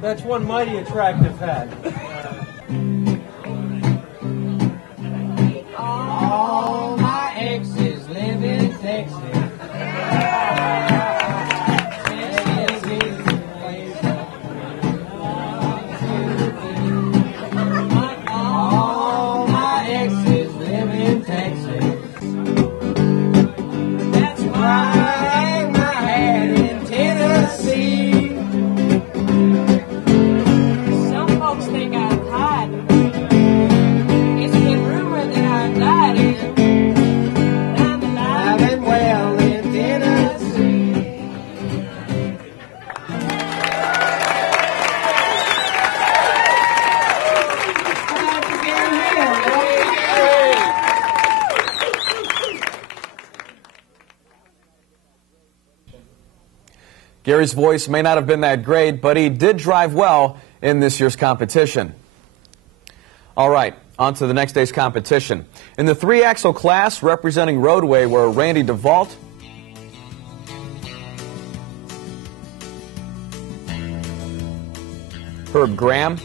That's one mighty attractive hat. All my exes live in Texas. All my exes live in Texas. That's why I hang my hat in Tennessee. Some folks think I'm hiding. It's been rumored that I'm dying. I'm alive and well in Tennessee. Time to get here, Gary's voice may not have been that great, but he did drive well in this year's competition. All right, on to the next day's competition. In the 3-axle class, representing Roadway were Randy DeVault, Herb Graham,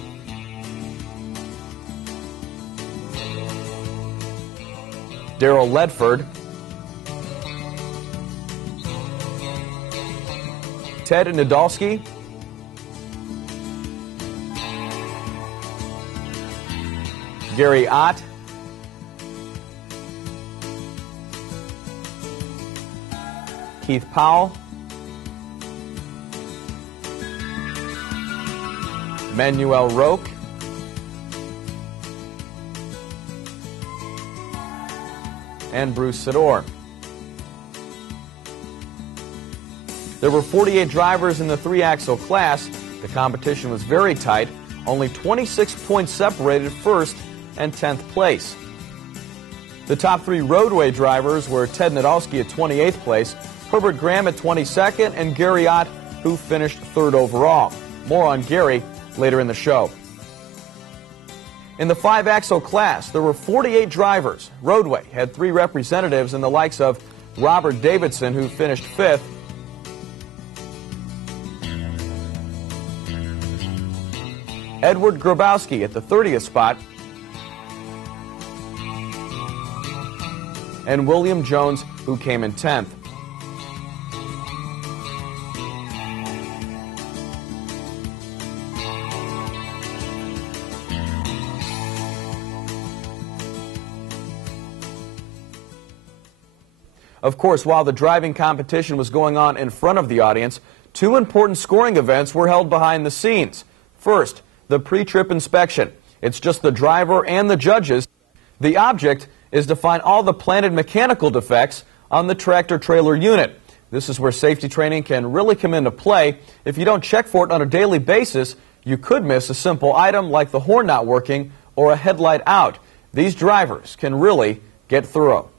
Daryl Ledford, Ted Nadolski, Gary Ott, Keith Powell, Manuel Roque, and Bruce Sidor. There were 48 drivers in the 3-axle class. The competition was very tight. Only 26 points separated first and 10th place. The top 3 Roadway drivers were Ted Nadolski at 28th place, Herbert Graham at 22nd, and Gary Ott, who finished 3rd overall. More on Gary later in the show. In the 5-axle class, there were 48 drivers. Roadway had 3 representatives in the likes of Robert Davidson, who finished 5th, Edward Grabowski at the 30th spot, and William Jones, who came in 10th. Of course, while the driving competition was going on in front of the audience, 2 important scoring events were held behind the scenes. First, the pre-trip inspection. It's just the driver and the judges. The object is to find all the planted mechanical defects on the tractor-trailer unit. This is where safety training can really come into play. If you don't check for it on a daily basis, you could miss a simple item like the horn not working or a headlight out. These drivers can really get thorough.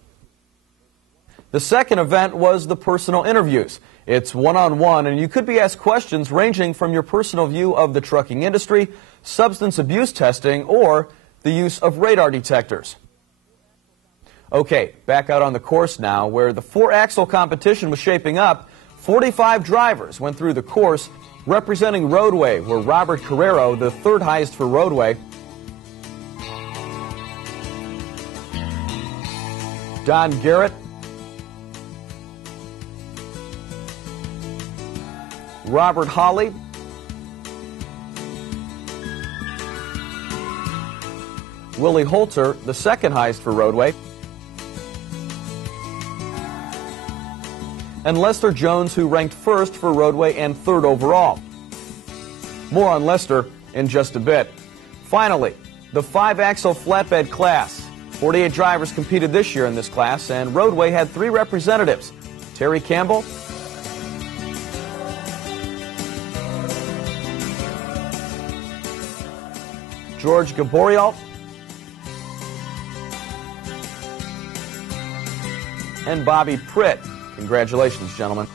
The second event was the personal interviews. It's one-on-one, and you could be asked questions ranging from your personal view of the trucking industry, substance abuse testing, or the use of radar detectors. Okay, back out on the course now, where the 4-axle competition was shaping up. 45 drivers went through the course. Representing Roadway were Robert Carrero, the 3rd highest for Roadway, Don Garrett, Robert Hawley, Willie Holter, the 2nd highest for Roadway, and Lester Jones, who ranked 1st for Roadway and 3rd overall. More on Lester in just a bit. Finally, the 5-axle flatbed class. 48 drivers competed this year in this class, and Roadway had 3 representatives: Terry Campbell, George Gaborial, and Bobby Pritt. Congratulations, gentlemen.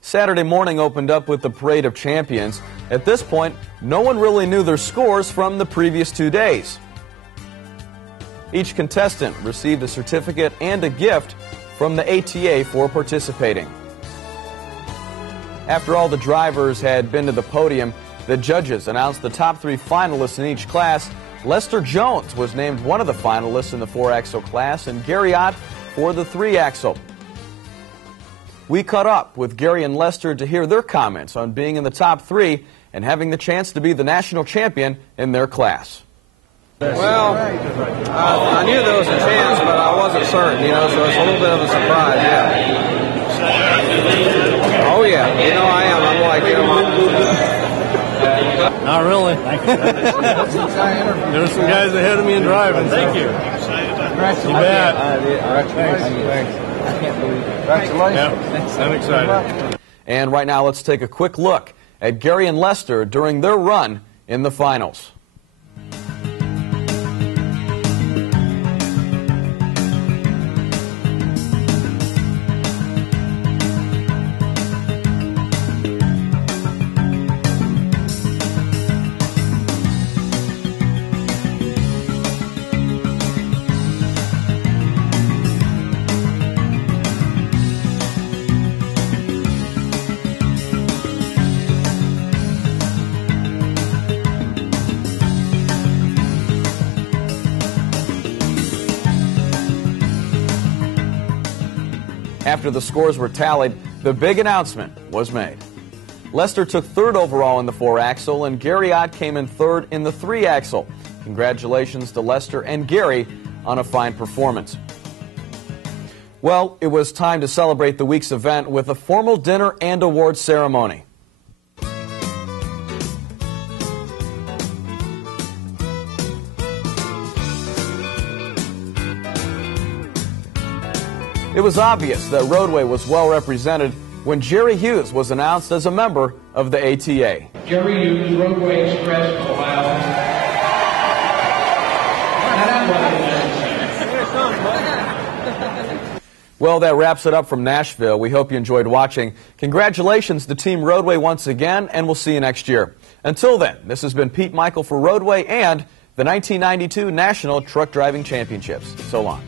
Saturday morning opened up with the Parade of Champions. At this point, no one really knew their scores from the previous 2 days. Each contestant received a certificate and a gift from the ATA for participating. After all the drivers had been to the podium, the judges announced the top 3 finalists in each class. Lester Jones was named one of the finalists in the 4-axle class, and Gary Ott for the 3-axle. We caught up with Gary and Lester to hear their comments on being in the top 3 and having the chance to be the national champion in their class. Well, I knew there was a chance, but I wasn't certain, so it's a little bit of a surprise, yeah. Oh, yeah, I am. I'm like, Not really. There's some guys ahead of me in driving. Thank you. You bet. Thanks. I can't believe it. Congratulations. I'm excited. And right now, let's take a quick look at Gary and Lester during their run in the finals. After the scores were tallied, the big announcement was made. Lester took 3rd overall in the 4-axle, and Gary Ott came in 3rd in the 3-axle. Congratulations to Lester and Gary on a fine performance. Well, it was time to celebrate the week's event with a formal dinner and award ceremony. It was obvious that Roadway was well represented when Jerry Hughes was announced as a member of the ATA. Jerry Hughes, Roadway Express, Ohio. Well, that wraps it up from Nashville. We hope you enjoyed watching. Congratulations to Team Roadway once again, and we'll see you next year. Until then, this has been Pete Michael for Roadway and the 1992 National Truck Driving Championships. So long.